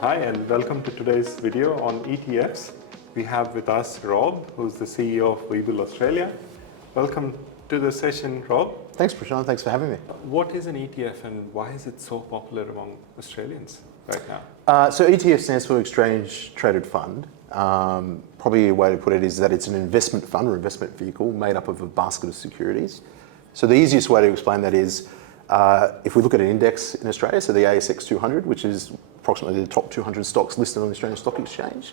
Hi, and welcome to today's video on ETFs. We have with us Rob, who's the CEO of Webull Australia. Welcome to the session, Rob. Thanks, Prashant. Thanks for having me. What is an ETF and why is it so popular among Australians right now? So ETF stands for Exchange Traded Fund. Probably a way to put it is that it's an investment fund or investment vehicle made up of a basket of securities. So the easiest way to explain that is if we look at an index in Australia, so the ASX 200, which is approximately the top 200 stocks listed on the Australian Stock Exchange,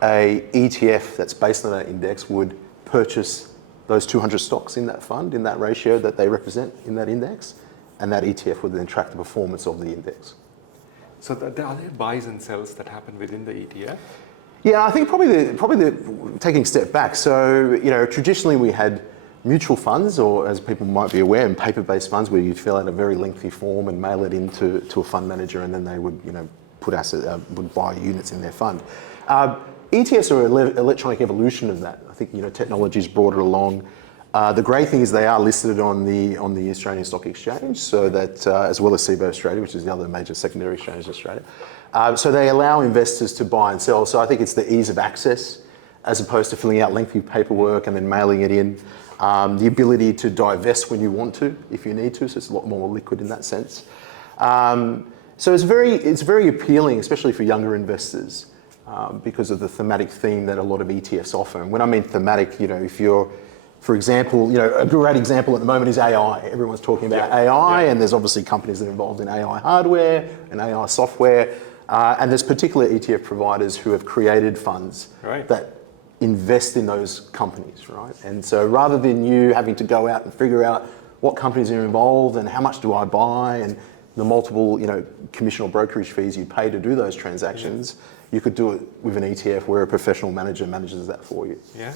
a ETF that's based on that index would purchase those 200 stocks in that fund, in that ratio that they represent in that index, and that ETF would then track the performance of the index. So are there buys and sells that happen within the ETF? Yeah, I think probably taking a step back. So, traditionally we had mutual funds, or as people might be aware, and paper-based funds where you'd fill out a very lengthy form and mail it into a fund manager, and then they would, would buy units in their fund. ETFs are an electronic evolution of that. I think technology's brought it along. The great thing is they are listed on the Australian Stock Exchange, so that as well as CBO Australia, which is the other major secondary exchange in Australia. So they allow investors to buy and sell. So I think it's the ease of access, as opposed to filling out lengthy paperwork and then mailing it in. The ability to divest when you want to, if you need to, so it's a lot more liquid in that sense. So it's very appealing, especially for younger investors, because of the thematic theme that a lot of ETFs offer. And when I mean thematic, if you're, for example, a great example at the moment is AI. Everyone's talking about AI, and there's obviously companies that are involved in AI hardware and AI software, and there's particular ETF providers who have created funds that invest in those companies, right? And so rather than you having to go out and figure out what companies are involved and how much do I buy and the multiple, commission or brokerage fees you pay to do those transactions, you could do it with an ETF where a professional manager manages that for you. Yeah.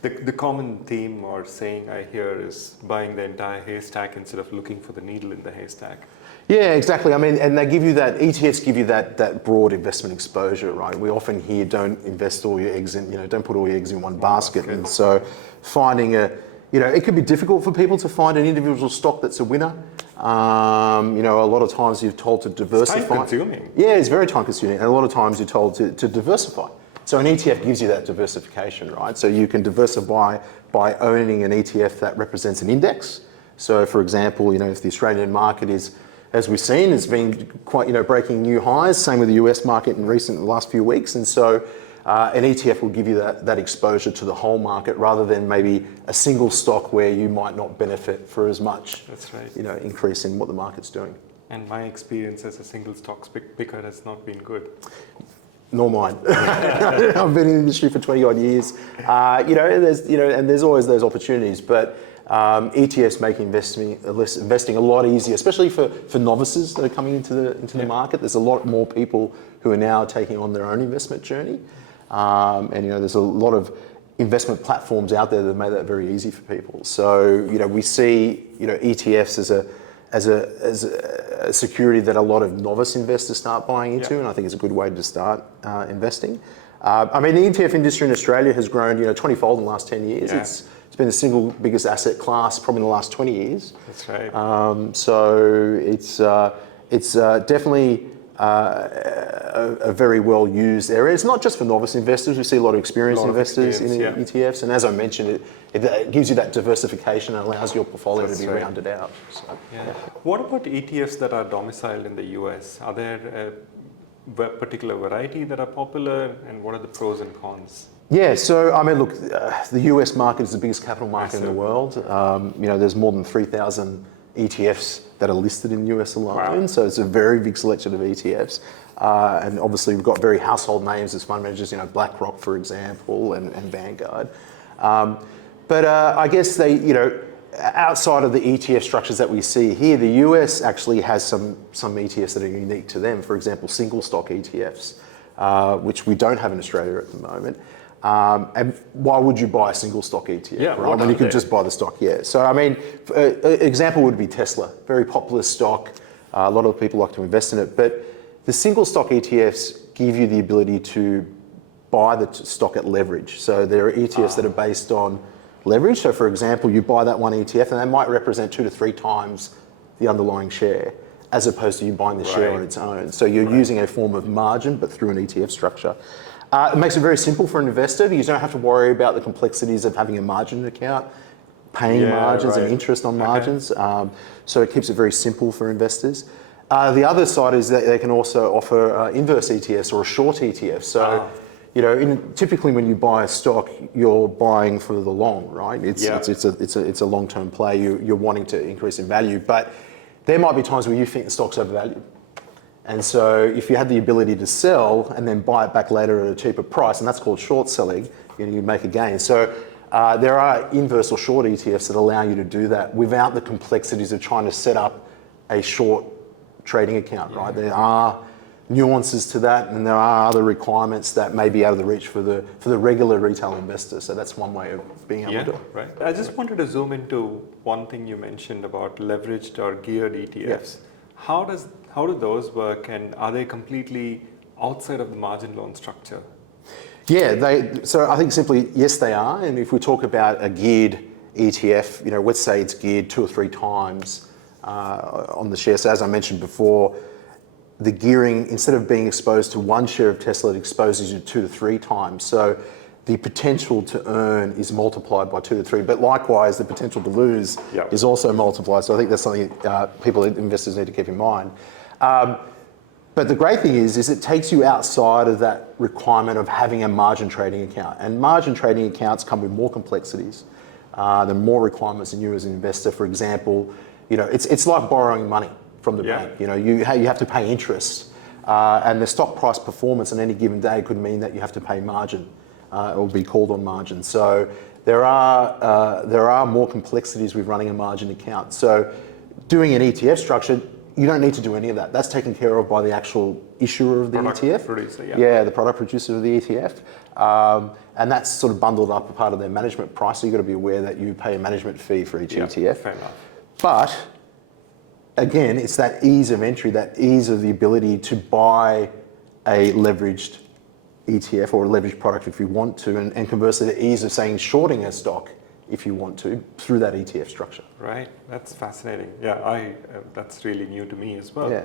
The common theme or saying I hear is buying the entire haystack instead of looking for the needle in the haystack. Yeah, exactly. I mean, and they give you that, ETFs give you that broad investment exposure, right? We often hear don't invest all your eggs in, don't put all your eggs in one basket. And so finding it could be difficult for people to find an individual stock that's a winner. A lot of times you're told to diversify. It's time consuming. Yeah, it's very time consuming. And a lot of times you're told to diversify. So an ETF gives you that diversification, right? So you can diversify by owning an ETF that represents an index. So for example, if the Australian market is, as we've seen, has been quite, breaking new highs, same with the US market in the last few weeks. And so an ETF will give you that exposure to the whole market rather than maybe a single stock where you might not benefit for as much. That's right. Increase in what the market's doing. And my experience as a single stock picker has not been good. Nor mine. I've been in the industry for 20 odd years. And there's always those opportunities, but ETFs make investing a lot easier, especially for novices that are coming into the market. There's a lot more people who are now taking on their own investment journey. There's a lot of investment platforms out there that have made that very easy for people. So, we see, ETFs as a security that a lot of novice investors start buying into, and I think it's a good way to start investing. The ETF industry in Australia has grown, 20-fold in the last 10 years. Yeah. It's been the single biggest asset class probably in the last 20 years. That's right. So it's definitely a very well used area. It's not just for novice investors. We see a lot of experienced investors in ETFs, and as I mentioned, it gives you that diversification and allows your portfolio to be rounded out. So, What about ETFs that are domiciled in the US? Are there a particular variety that are popular, and what are the pros and cons? Yeah, so look, the US market is the biggest capital market in the world. There's more than 3,000 ETFs that are listed in the US alone. Wow. So it's a very big selection of ETFs. And obviously we've got very household names as fund managers, BlackRock, for example, and Vanguard. But I guess outside of the ETF structures that we see here, the US actually has some ETFs that are unique to them. For example, single stock ETFs, which we don't have in Australia at the moment. And why would you buy a single stock ETF, right? When you can just buy the stock, So, an example would be Tesla, very popular stock. A lot of people like to invest in it, but the single stock ETFs give you the ability to buy the stock at leverage. So there are ETFs that are based on leverage. So for example, you buy that one ETF and they might represent 2 to 3 times the underlying share. as opposed to you buying the share on its own. So you're using a form of margin, but through an ETF structure. It makes it very simple for an investor. You don't have to worry about the complexities of having a margin account, paying margins and interest on margins. So it keeps it very simple for investors. The other side is that they can also offer inverse ETFs or a short ETF. So, typically when you buy a stock, you're buying for the long, right? It's a long-term play. You're wanting to increase in value, but there might be times where you think the stock's overvalued. And so if you had the ability to sell and then buy it back later at a cheaper price, and that's called short selling, you make a gain. So there are inverse or short ETFs that allow you to do that without the complexities of trying to set up a short trading account, right? There are nuances to that, and there are other requirements that may be out of the reach for the regular retail investor. So that's one way of being able to do it. Right. I just wanted to zoom into one thing you mentioned about leveraged or geared ETFs. How do those work, and are they completely outside of the margin loan structure? So I think simply, yes, they are. And if we talk about a geared ETF, let's say it's geared 2 or 3 times on the share. So as I mentioned before, the gearing, instead of being exposed to one share of Tesla, it exposes you 2 to 3 times. So the potential to earn is multiplied by 2 to 3, but likewise, the potential to lose is also multiplied. So I think that's something investors need to keep in mind. But the great thing is it takes you outside of that requirement of having a margin trading account. And margin trading accounts come with more complexities. There are more requirements than you as an investor. For example, it's like borrowing money from the bank. You have to pay interest, and the stock price performance on any given day could mean that you have to pay margin or be called on margin. So there are more complexities with running a margin account. So doing an ETF structure, you don't need to do any of that. That's taken care of by the actual issuer of the ETF. The product producer of the ETF. And that's sort of bundled up a part of their management price. So you've got to be aware that you pay a management fee for each ETF. Fair enough. But again, it's that ease of entry, that ease of the ability to buy a leveraged ETF or a leveraged product if you want to, and conversely, the ease of saying shorting a stock if you want to through that ETF structure. Right, that's fascinating. That's really new to me as well.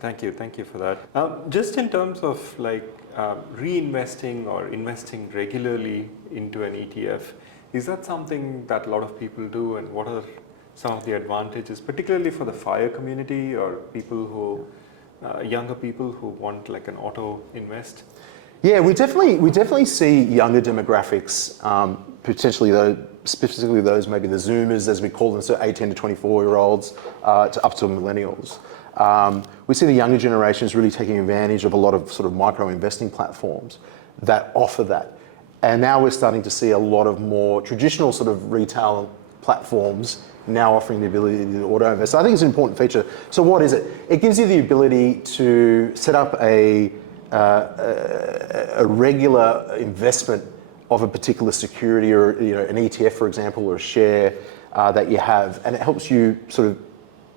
Thank you for that. Just in terms of reinvesting or investing regularly into an ETF, is that something that a lot of people do, and what are some of the advantages, particularly for the FIRE community or people who, younger people who want an auto invest? Yeah, we definitely see younger demographics, potentially specifically those maybe the Zoomers as we call them, so 18 to 24-year-olds up to millennials. We see the younger generations really taking advantage of a lot of sort of micro investing platforms that offer that. And now we're starting to see a lot of more traditional sort of retail platforms now offering the ability to auto invest. So I think it's an important feature. So what is it? It gives you the ability to set up a regular investment of a particular security or an ETF, for example, or a share that you have, and it helps you sort of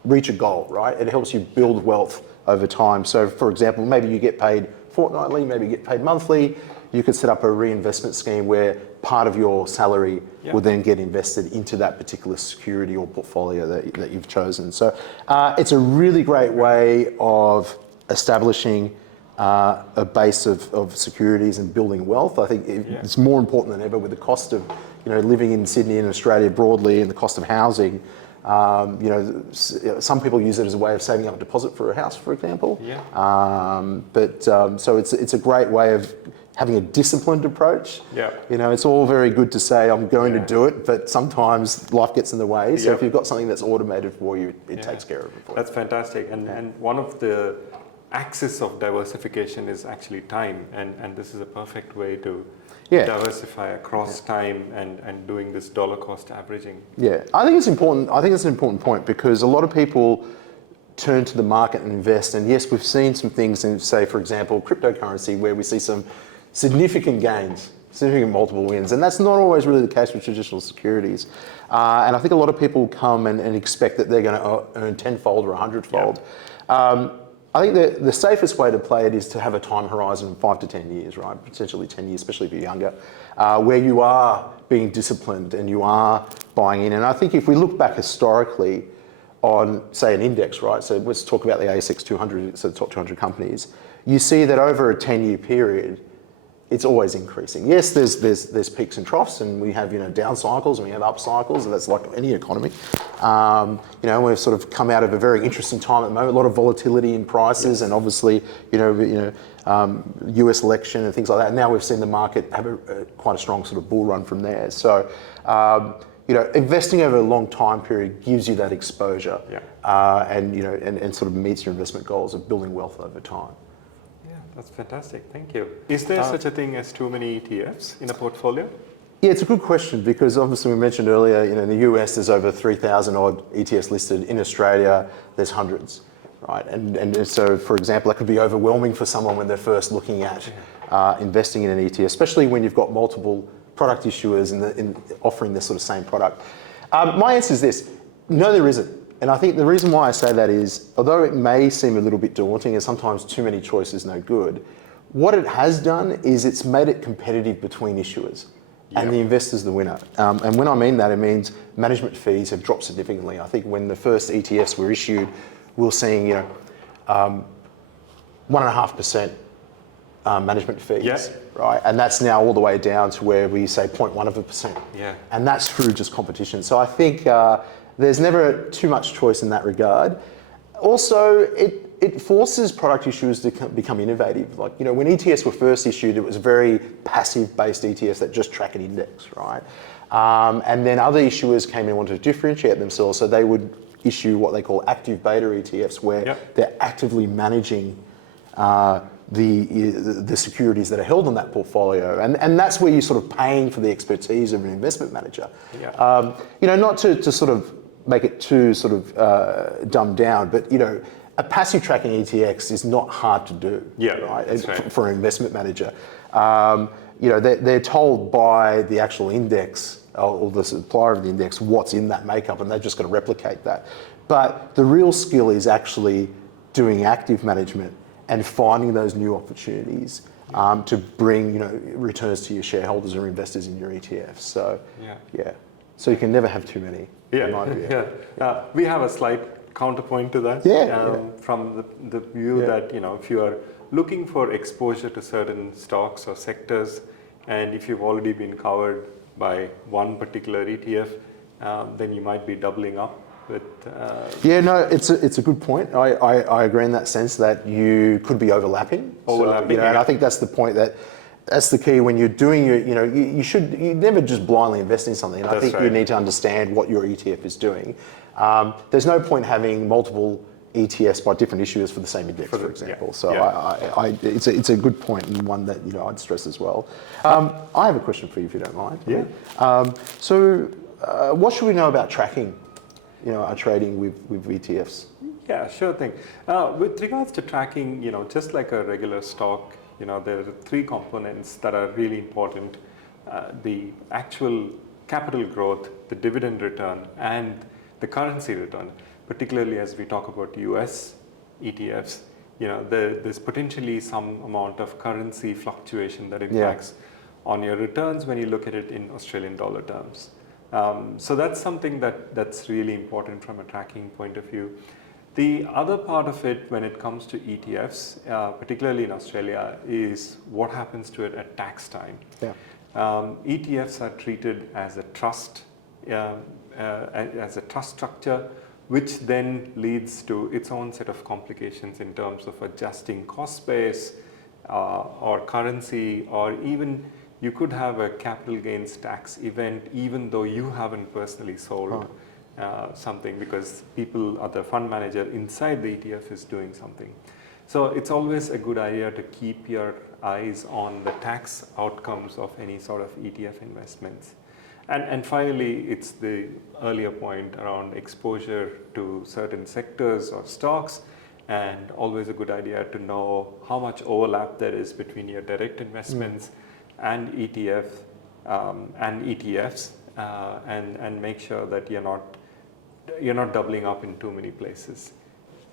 reach a goal, right? It helps you build wealth over time. So for example, maybe you get paid fortnightly, maybe you get paid monthly. You could set up a reinvestment scheme where part of your salary will then get invested into that particular security or portfolio that you've chosen. So it's a really great way of establishing a base of securities and building wealth. I think it's more important than ever with the cost of living in Sydney and Australia broadly, and the cost of housing. Some people use it as a way of saving up a deposit for a house, for example. So it's a great way of having a disciplined approach. It's all very good to say I'm going to do it, but sometimes life gets in the way. So if you've got something that's automated for you, it takes care of it for you. That's fantastic. And one of the axis of diversification is actually time, and this is a perfect way to diversify across time and doing this dollar cost averaging. I think it's important. I think it's an important point because a lot of people turn to the market and invest. And yes, we've seen some things in, say, for example, cryptocurrency, where we see some significant gains, significant multiple wins. And that's not always really the case with traditional securities. And I think a lot of people come and expect that they're going to earn tenfold or 100-fold. I think the safest way to play it is to have a time horizon of 5 to 10 years, right? Potentially 10 years, especially if you're younger, where you are being disciplined and you are buying in. And I think if we look back historically on, say, an index, right? So let's talk about the ASX 200, so the top 200 companies. You see that over a 10-year period, it's always increasing. Yes, there's peaks and troughs, and we have down cycles and we have up cycles, and that's like any economy. We've sort of come out of a very interesting time at the moment. A lot of volatility in prices, and obviously US election and things like that. And now we've seen the market have quite a strong sort of bull run from there. So investing over a long time period gives you that exposure, and sort of meets your investment goals of building wealth over time. That's fantastic. Thank you. Is there such a thing as too many ETFs in a portfolio? Yeah, it's a good question, because obviously we mentioned earlier, in the US there's over 3,000 odd ETFs listed. In Australia, there's hundreds, right? And so, for example, that could be overwhelming for someone when they're first looking at investing in an ETF, especially when you've got multiple product issuers in offering this sort of same product. My answer is this: no, there isn't. And I think the reason why I say that is, although it may seem a little bit daunting and sometimes too many choices no good, what it has done is it's made it competitive between issuers, and the investor's the winner. And when I mean that, it means management fees have dropped significantly. I think when the first ETFs were issued, we were seeing 1.5% management fees, right? And that's now all the way down to where we say 0.1%. And that's through just competition. So I think there's never too much choice in that regard. Also, it forces product issuers to become innovative. Like, when ETFs were first issued, it was very passive-based ETFs that just track an index, right? And then other issuers came in and wanted to differentiate themselves, so they would issue what they call active beta ETFs, where they're actively managing the securities that are held on that portfolio, and that's where you're sort of paying for the expertise of an investment manager. Not to sort of make it too sort of dumbed down, but a passive tracking ETX is not hard to do, right? For an investment manager. They're told by the actual index or the supplier of the index what's in that makeup, and they've just got to replicate that. But the real skill is actually doing active management and finding those new opportunities to bring returns to your shareholders or investors in your ETFs. So so you can never have too many. We have a slight counterpoint to that, from the view that if you are looking for exposure to certain stocks or sectors, and if you've already been covered by one particular ETF, then you might be doubling up with. It's a good point. I agree in that sense that you could be overlapping. And I think that's the point, that's the key when you're doing your, you never just blindly invest in something. And I think you need to understand what your ETF is doing. There's no point having multiple ETFs by different issuers for the same index, for example. It's a good point, and one that I'd stress as well. I have a question for you, if you don't mind. What should we know about tracking, our trading with ETFs? Yeah, sure thing. With regards to tracking, just like a regular stock, there are three components that are really important: the actual capital growth, the dividend return, and the currency return. Particularly as we talk about US ETFs, there's potentially some amount of currency fluctuation that impacts on your returns when you look at it in Australian dollar terms. So that's something that's really important from a tracking point of view. The other part of it when it comes to ETFs, particularly in Australia, is what happens to it at tax time. ETFs are treated as a trust, structure, which then leads to its own set of complications in terms of adjusting cost base or currency, or even you could have a capital gains tax event even though you haven't personally sold something, because people or the fund manager inside the ETF is doing something. So it's always a good idea to keep your eyes on the tax outcomes of any sort of ETF investments. And finally, it's the earlier point around exposure to certain sectors or stocks, and always a good idea to know how much overlap there is between your direct investments and ETFs, and make sure that you're not doubling up in too many places.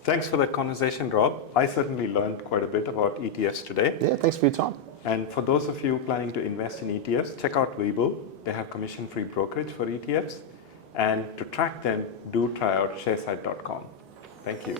Thanks for that conversation, Rob. I certainly learned quite a bit about ETFs today. Yeah, thanks for your time. And for those of you planning to invest in ETFs, check out Webull. They have commission-free brokerage for ETFs. And to track them, do try out sharesight.com. Thank you.